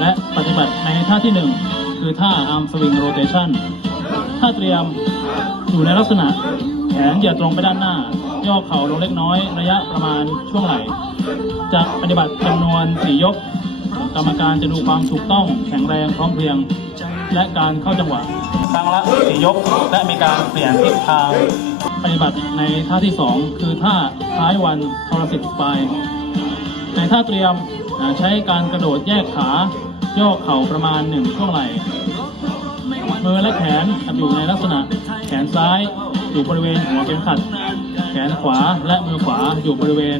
และปฏิบัติในท่าที่ 1 คือท่า arm swing rotation ท่าเตรียมอยู่ในลักษณะ แขนเหยียดตรงไปด้านหน้า ย่อเข่าลงเล็กน้อยระยะประมาณช่วงไหล่จะปฏิบัติจำนวน 4 ยก กรรมการจะดูความถูกต้องแข็งแรงพร้อมเพรียง และการเข้าจังหวะครั้งละ4ยก และมีการเปลี่ยนทิศทาง ปฏิบัติในท่าที่ 2 คือท่าท้ายวันทรสิตสปายในท่าเตรียมใช้การกระโดดแยกขา ย่อเข่าประมาณหนึ่งช่วงไหล่มือและแขนอยู่ในลักษณะ แขนซ้ายอยู่บริเวณหัวเข็มขัด แขนขวาและมือขวาอยู่บริเวณ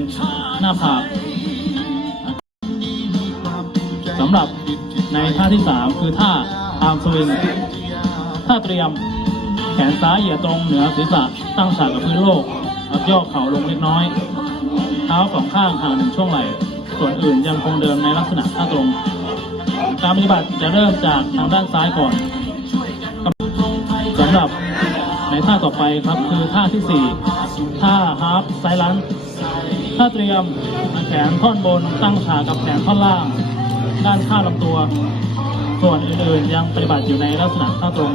หน้าผากสำหรับในท่าที่ 3 คือท่าอาร์มสวิงท่าเตรียมแขนซ้ายเหยียดตรงเหนือศีรษะตั้งฉากกับพื้นโลกครับย่อเข่าลงเล็กน้อย เท้าสองข้างห่างหนึ่งช่วงไหล่ ส่วนอื่นยังคงเดิมในลักษณะท่าตรง การปฏิบัติจะเริ่มจากทางด้านซ้ายก่อนสำหรับในท่าต่อไปครับคือท่าที่ 4 ท่าฮาร์ฟไซลันท่าเตรียมแขนท่อนบนตั้งฉากกับแขนท่อนล่าง ด้านข้างลำตัว ส่วนอื่นๆยังปฏิบัติอยู่ในลักษณะท่าตรง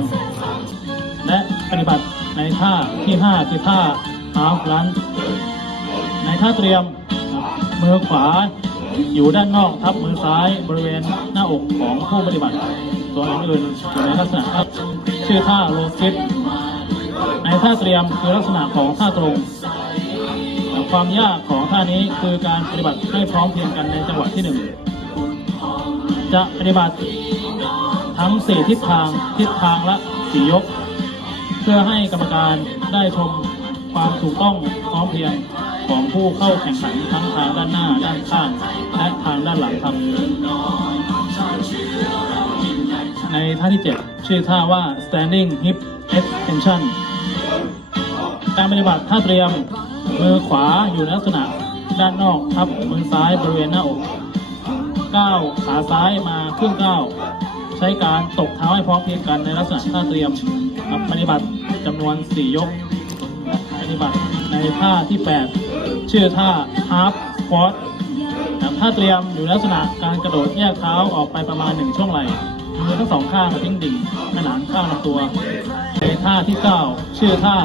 และปฏิบัติในท่าที่ 5 คือท่าฮาร์ฟลันในท่าเตรียมมือขวา อยู่ด้านนอกทับมือซ้ายบริเวณหน้าอกของผู้ปฏิบัติ ส่วนอื่นอยู่ในลักษณะครับชื่อท่าโลซิปในท่าเตรียมคือลักษณะของท่าตรงความยากของท่านี้คือการปฏิบัติให้พร้อมเพรียงกันในจังหวะที่หนึ่งจะปฏิบัติทั้ง4ทิศทางทิศทางละ4ยก เพื่อให้กรรมการได้ชมความถูกต้องพร้อมเพรียง ของผู้เข้าแข่งขันทั้งทางด้านหน้าด้านข้างและทางด้านหลังครับ ในท่าที่ 7 ชื่อท่าว่า standing hip extension การปฏิบัติท่าเตรียมมือขวาอยู่ในลักษณะด้านนอกทับมือซ้ายบริเวณหน้าอกก้าวขาซ้ายมาครึ่งก้าวใช้การตกเท้าให้พร้อมเพรียงกันในลักษณะท่าเตรียมปฏิบัติจำนวน 4 ยก ฏิบัติในท่าที่ 8 ชื่อท่า half squat ท่าเตรียมอยู่ลักษณะการกระโดดแยกเท้าออกไปประมาณ1ช่วงไหล่มือทั้งสองข้างทิ้งดิ่งแม่หลานข้างลำตัว ในท่าที่ 9 ชื่อท่า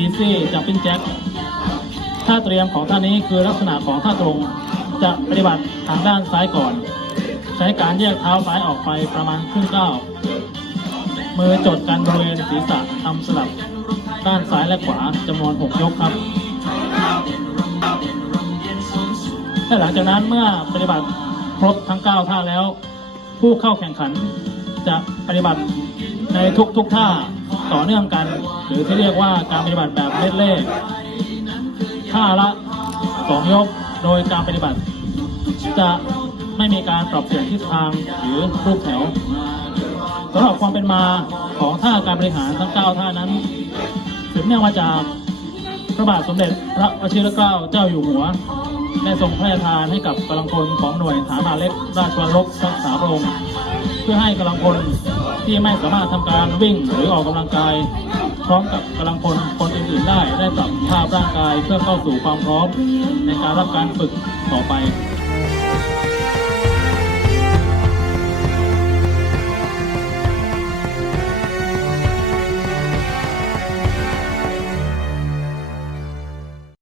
easy jumping jack ท่าเตรียมของท่านี้คือลักษณะของท่าตรง จะปฏิบัติทางด้านซ้ายก่อน ใช้การแยกเท้าซ้ายออกไปประมาณครึ่งก้าวมือจดกันบริเวณศีรษะทำสลับ ด้านซ้ายและขวาจำนวน 6 ยกครับและหลังจากนั้นเมื่อปฏิบัติครบทั้ง 9 ท่าแล้ว ผู้เข้าแข่งขันจะปฏิบัติในทุกๆท่าต่อเนื่องกัน หรือที่เรียกว่าการปฏิบัติแบบเล่เล่ท่าละสองยกโดยการปฏิบัติ จะไม่มีการปรับเปลี่ยนทิศทางหรือรูปแถวสำหรับความเป็นมาของท่าการบริหารทั้ง 9 ท่านั้น สืบเนื่องมาจากพระบาทสมเด็จพระวชิรเกล้าเจ้าอยู่หัวได้ทรงพระราชทานให้กับกำลังพลของหน่วยฐานมาเล็กราชวัลลบทั้งสาพระองค์เพื่อให้กำลังพลที่ไม่สามารถทำการวิ่งหรือออกกำลังกาย พร้อมกับกำลังพลคนอื่นๆได้ได้ปรับสภาพร่างกายเพื่อเข้าสู่ความพร้อมในการรับการฝึกต่อไป